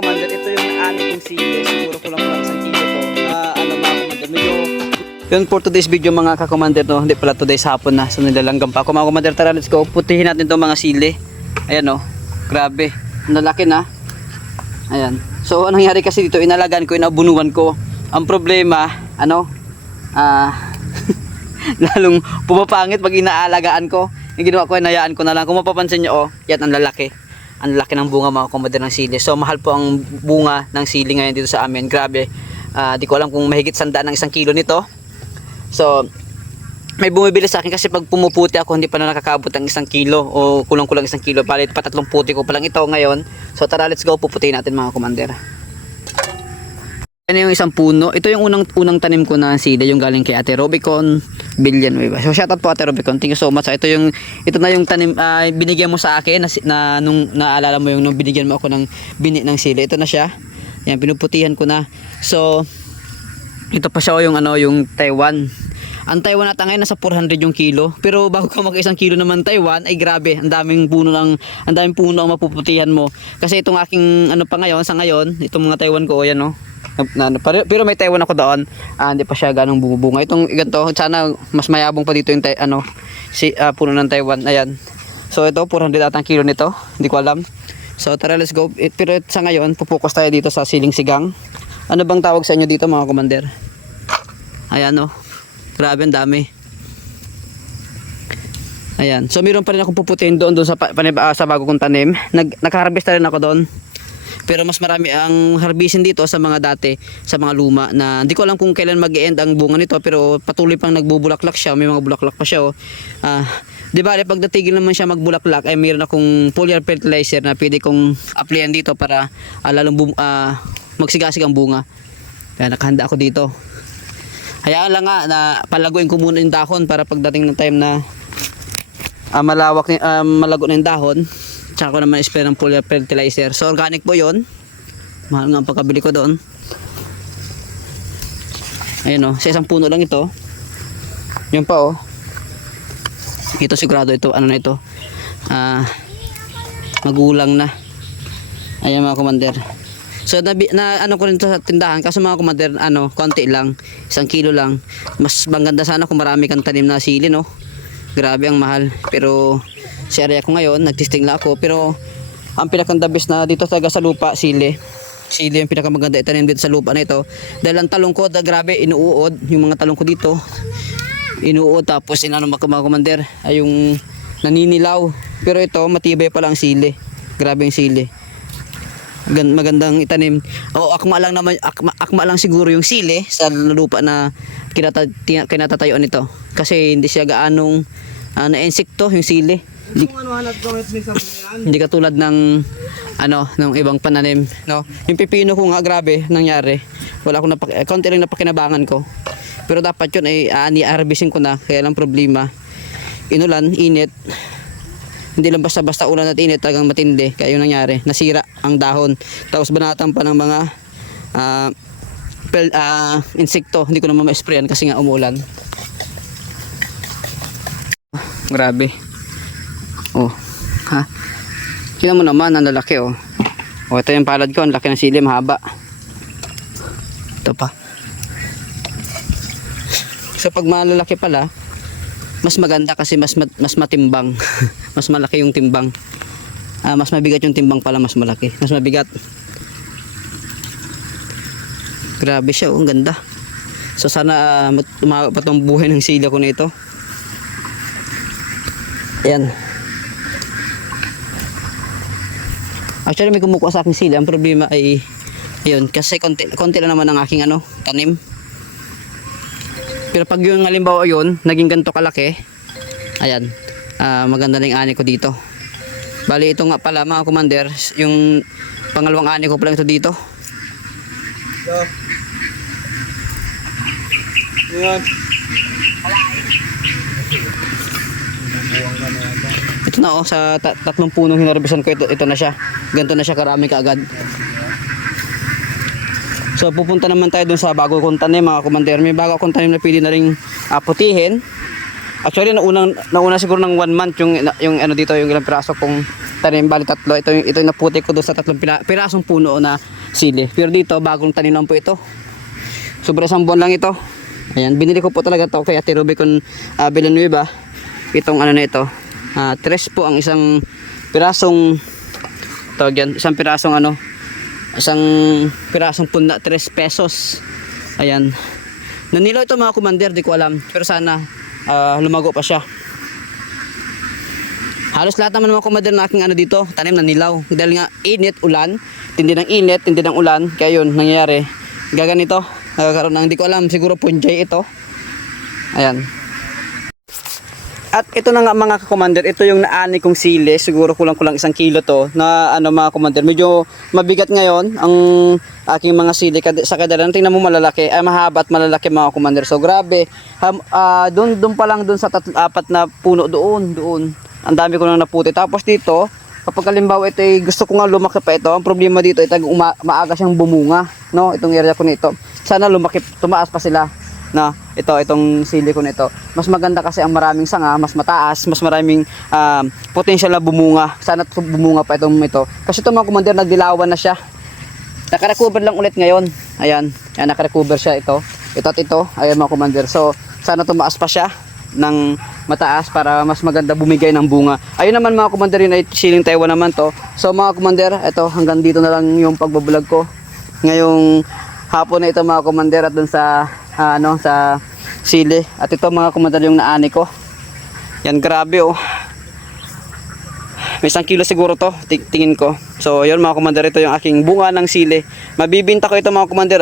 Commander, ito yung ani kong sili. Siguro kulang isang kilo to. Ano mga commander, medyo... Yun for today's video mga ka-commander, no? Hindi pala today's hapon na. So nilalanggam pa ako mga commander. Tara, let's go. Putihin natin itong mga sili. Ayan o. Grabe. Ang lalaki na. Ayan. So anong nangyari kasi dito, inalagaan ko, inabunuan ko. Ang problema, lalong pumapangit pag inaalagaan ko. Yung ginawa ko, hinayaan ko na lang. Kung mapapansin nyo, yan ang lalaki. Ang laki ng bunga mga commander ng sili. So mahal po ang bunga ng sili ngayon dito sa amin. Grabe. Di ko alam kung mahigit 100 ng 1 kilo nito. So may bumibili sa akin kasi pag pumuputi ako hindi pa na nakakabot ang 1 kilo o kulang-kulang 1 kilo. Palit pa 3 puti ko pa lang ito ngayon. So tara, let's go, puputihin natin mga commander. Ano yung isang puno? Ito yung unang tanim ko na sili, yung galing kay Ate Robicon Villanueva. So shoutout po Ate Robicon, thank you so much. Ito na yung tanim binigyan mo sa akin na nung naalala mo yung nung binigyan mo ako ng bini ng sili. Ito na siya. Yan, pinuputihan ko na. So ito pa siya yung Taiwan. Ang Taiwan ata ngayon nasa 400 yung kilo. Pero bago ka mag-1 kilo naman Taiwan, ay grabe, ang daming puno ang mapuputihan mo. Kasi itong aking pa ngayon, sa ngayon, itong mga Taiwan ko, yan pero may Taiwan ako doon. Hindi pa siya ganong bumubunga. Itong ganito, sana mas mayabong pa dito yung puno ng Taiwan. Ayan. So ito 400 ata ang kilo nito. Hindi ko alam. So tara, let's go. Pero sa ngayon, pupokus tayo dito sa siling sigang. Ano bang tawag sa inyo dito mga commander? Ayan grabe, ang dami. Ayan. So meron pa rin akong puputihin doon sa bago kong tanim. Nag-harvest na rin ako doon. Pero mas marami ang harbisin dito sa mga dati, sa mga luma na hindi ko alam kung kailan mag-e-end ang bunga nito, pero patuloy pang nagbubulaklak siya, may mga bulaklak pa siya. Di ba, pag natigil naman siya magbulaklak ay mayroon akong foliar fertilizer na pwede kong applyan dito para lalong magsigasig ang bunga. Kaya nakahanda ako dito. Hayaan lang nga na palaguin ko muna yung dahon para pagdating ng time na malago na yung dahon, tsaka ko naman spray ng foliar fertilizer. So organic po yon. Mahal nga ang pagkabili ko doon. Ayun sa isang puno lang ito. Yun pa ito sigurado ito, ito. Magulang na. Ayan mga commander. So ko rin sa tindahan kasi mga commander, konti lang, 1 kilo lang. Mas maganda sana kung marami kang tanim na sili, no. Grabe ang mahal. Pero sa area ko ngayon, nagtesting lang ako, pero ang pinakang the best na dito talaga sa lupa, sili yung pinakamaganda itanim dito sa lupa na ito. Dahil ang talong ko, grabe, inuuod yung mga talong ko dito. Inuuod, tapos mga commander ay yung naninilaw. Pero ito, matibay pala ang sili. Grabe yung sili. Magandang itanim. Akma lang siguro yung sili sa lupa na kinatatayuan nito. Kasi hindi siya gaanong na-insekto yung sili. Hindi katulad ng ng ibang pananim, no. Yung pipino ko nga, grabe nangyari. Wala akong konti lang napakinabangan ko. Pero dapat yun ay harvestin ko na. Kaya lang problema, inulan, init. Hindi lang basta-basta ulan at init, talagang matindi. Kaya yung nangyari, nasira ang dahon. Tapos banatan pa ng mga insekto. Hindi ko naman ma-sprayan kasi nga umulan. Grabe. Tingnan mo naman, ang lalaki ito yung palad ko, ang laki ng sili, mahaba. Ito pa. So pag malalaki pala, mas maganda kasi mas matimbang. Mas malaki yung timbang. Mas mabigat yung timbang pala, mas malaki. Mas mabigat. Grabe siya, ang ganda. So sana tumawag pa tong buhay ng sili ko na ito. Ayan. Actually may kumukuha sa aking sili. Ang problema ay ayun, kasi konti lang naman ang aking tanim. Pero pag yung halimbawa yun, naging ganito kalaki, ayan, maganda na yung ani ko dito. Bali ito nga pala mga commander, yung pangalawang ani ko pala ito dito. Ito na sa 3 punong hinarbisan ko, ito na siya. Ganito na siya karami kaagad. So pupunta naman tayo dun sa bago kong tanim mga commander. May bago akong tanim na pwede na ring putihin. Actually nauna siguro ng 1 month yung dito, yung ilang piraso kong tanim, bali tatlo. Ito yung naputi ko doon sa tatlong pirasong puno na sili. Pero dito, bagong tanim lang po ito. Sobra isang buwan lang ito. Ayan, binili ko po talaga to kay Ate Rubicon Villanueva. Itong ano na ito. Tres po ang isang pirasong tawag yan, isang pirasong punda, 3 pesos. Ayan. Nanilaw ito mga commander, di ko alam. Pero sana lumago pa siya. Halos lahat naman mga commander na aking dito, tanim na nilaw. Dahil nga init, ulan, tindi ng init, tindi ng ulan. Kaya yun, nangyayari. Gaganito, nagkakaroon ng, di ko alam, siguro punjay ito. Ayan. At ito na nga mga commander, ito yung naani kong sili. Siguro kulang-kulang 1 kilo to na mga commander. Medyo mabigat ngayon ang aking mga sili sa kadalan. Tingnan mo malalaki, mahaba at malalaki mga commander. So grabe. Doon pa lang doon sa 4 na puno doon. Ang dami ko nang naputi. Tapos dito, kapag halimbawa ito gusto ko nga lumaki pa ito. Ang problema dito ay maaga siyang bumunga, no? Itong area ko nito. Sana lumaki, tumaas pa sila. Na itong sili ko nito, mas maganda kasi ang maraming sanga, mas mataas, mas maraming potential na bumunga. Sana bumunga pa ito kasi ito mga commander, nagdilawan na siya, nakarecover lang ulit ngayon. Ayan, nakarecover siya ito at ito, ayan mga commander. So sana tumaas pa siya ng mataas para mas maganda bumigay ng bunga. Ayun naman mga commander, yun ay siling Taiwan naman to. So mga commander, ito hanggang dito na lang yung pagbablog ko ngayong hapon na ito mga commander, at dun sa sa sili. At ito mga commander yung naani ko. Yan, grabe oh. May 1 kilo siguro to, tingin ko. So yun mga commander, ito yung aking bunga ng sili. Mabibinta ko ito mga commander